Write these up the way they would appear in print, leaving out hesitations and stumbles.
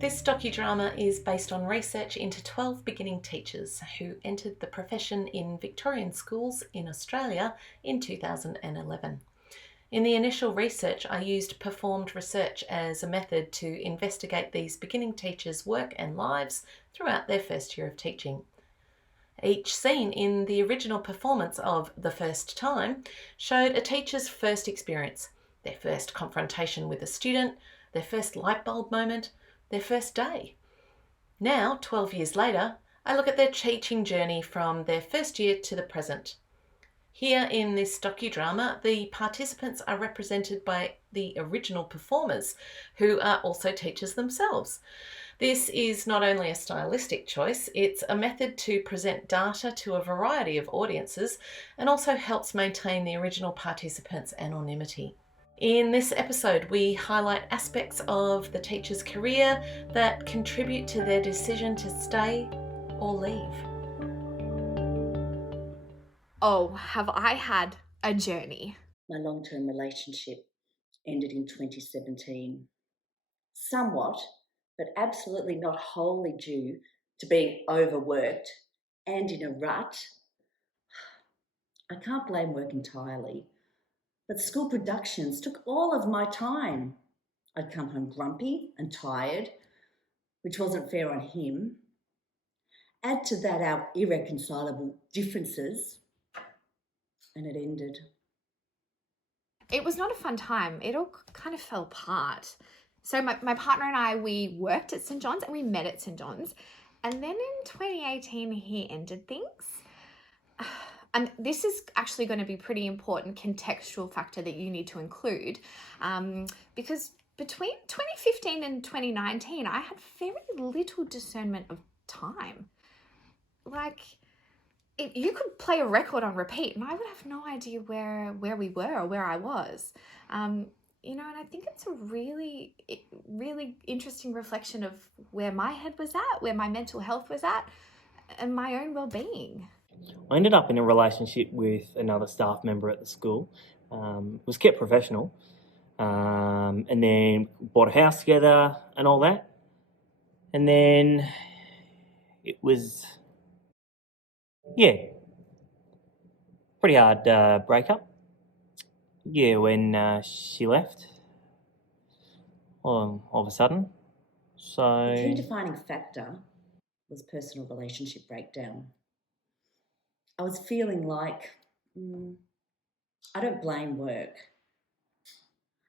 This docudrama is based on research into 12 beginning teachers who entered the profession in Victorian schools in Australia in 2011. In the initial research, I used performed research as a method to investigate these beginning teachers' work and lives throughout their first year of teaching. Each scene in the original performance of The First Time showed a teacher's first experience, their first confrontation with a student, their first light bulb moment, their first day. Now, 12 years later, I look at their teaching journey from their first year to the present. Here in this docudrama, the participants are represented by the original performers, who are also teachers themselves. This is not only a stylistic choice, it's a method to present data to a variety of audiences and also helps maintain the original participants' anonymity. In this episode, we highlight aspects of the teacher's career that contribute to their decision to stay or leave. Oh, have I had a journey. My long-term relationship ended in 2017. Somewhat, but absolutely not wholly due to being overworked and in a rut. I can't blame work entirely, but school productions took all of my time. I'd come home grumpy and tired, which wasn't fair on him. Add to that our irreconcilable differences, and it ended. It was not a fun time. It all kind of fell apart. So my partner and I, we worked at St. John's and we met at St. John's. And then in 2018, he ended things. And this is actually going to be pretty important contextual factor that you need to include, because between 2015 and 2019, I had very little discernment of time. Like, you could play a record on repeat and I would have no idea where we were or where I was. And I think it's a really, really interesting reflection of where my head was at, where my mental health was at, and my own well-being. I ended up in a relationship with another staff member at the school. It was kept professional, and then bought a house together and all that. And then it was, pretty hard breakup. When she left, all of a sudden. So The key defining factor was personal relationship breakdown. I was feeling like, I don't blame work.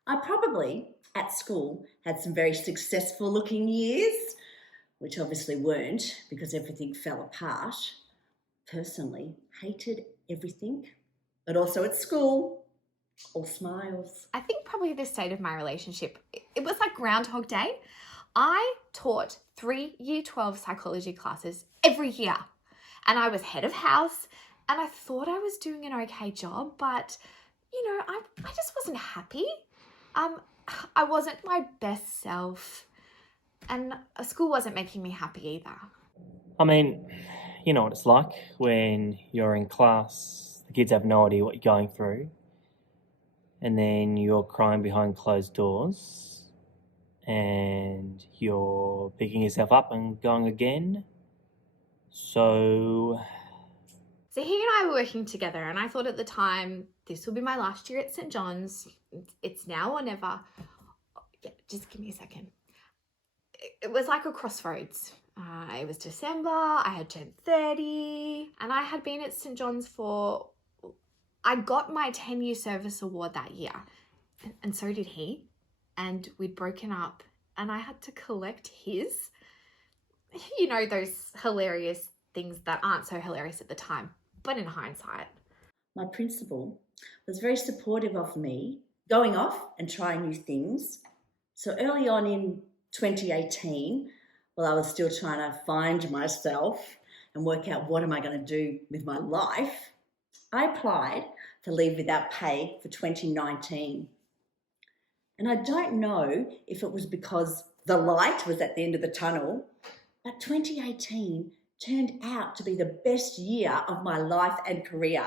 I probably, at school, had some very successful looking years, which obviously weren't because everything fell apart. Personally, hated everything, but also at school, all smiles. I think probably the state of my relationship, it was like Groundhog Day. I taught 3 Year 12 psychology classes every year. And I was head of house and I thought I was doing an okay job, but, I just wasn't happy. I wasn't my best self and school wasn't making me happy either. I mean, you know what it's like when you're in class, the kids have no idea what you're going through, and then you're crying behind closed doors, and you're picking yourself up and going again. So he and I were working together and I thought at the time, this will be my last year at St. John's. It's now or never. Just give me a second. It was like a crossroads. It was December, I had turned 30, and I had been at St. John's I got my 10-year service award that year, and so did he, and we'd broken up, and I had to collect his. Those hilarious things that aren't so hilarious at the time, but in hindsight. My principal was very supportive of me going off and trying new things. So early on in 2018, while I was still trying to find myself and work out what am I going to do with my life, I applied for leave without pay for 2019. And I don't know if it was because the light was at the end of the tunnel, but 2018 turned out to be the best year of my life and career.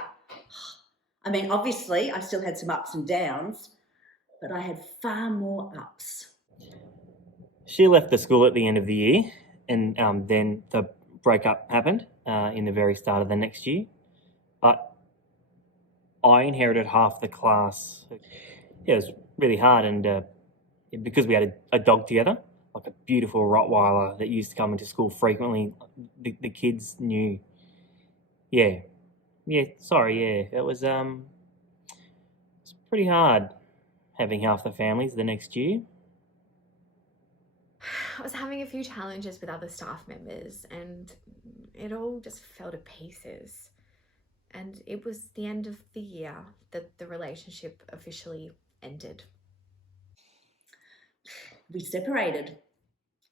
I mean, obviously, I still had some ups and downs, but I had far more ups. she left the school at the end of the year, and then the breakup happened in the very start of the next year. But I inherited half the class. Yeah, it was really hard, and because we had a dog together, like a beautiful Rottweiler that used to come into school frequently, the kids knew. Yeah, it was it's pretty hard having half the families the next year. I was having a few challenges with other staff members and it all just fell to pieces. And it was the end of the year that the relationship officially ended. We separated,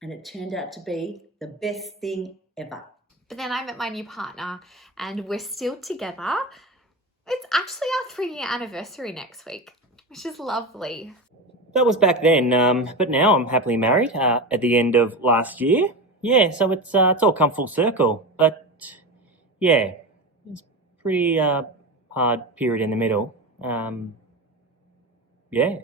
and it turned out to be the best thing ever. But then I met my new partner and we're still together. It's actually our 3-year anniversary next week, which is lovely. That was back then, but now I'm happily married at the end of last year. Yeah, so it's all come full circle. But yeah, it's a pretty hard period in the middle. Yeah.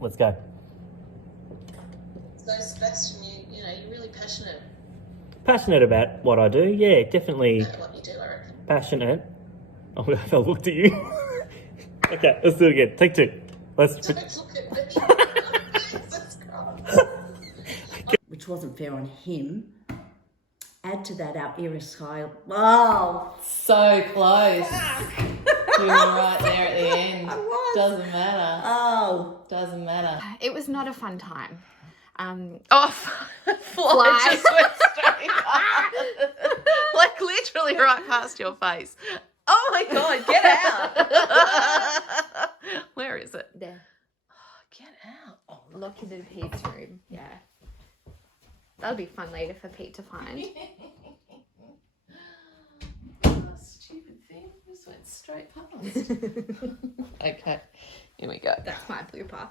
Let's go. So Sebastian, you're really passionate Passionate about what I do, yeah, definitely about what you do, I reckon. passionate. Oh, I looked at you. Okay, let's do it again. Take 2. Let's. Don't look at me. Jesus Christ. Which wasn't fair on him. Add to that our irascible. Oh, So close. You were right there at the end. I was. Doesn't matter. Oh, Doesn't matter. It was not a fun time. Fly just went straight past. Like literally right past your face. Oh my God, get out. Where is it? There. Oh, get out. Oh, Locked into Pete's room. Yeah. That'll be fun later for Pete to find. Oh, stupid thing. Just went straight past. Okay, here we go. That's my blooper.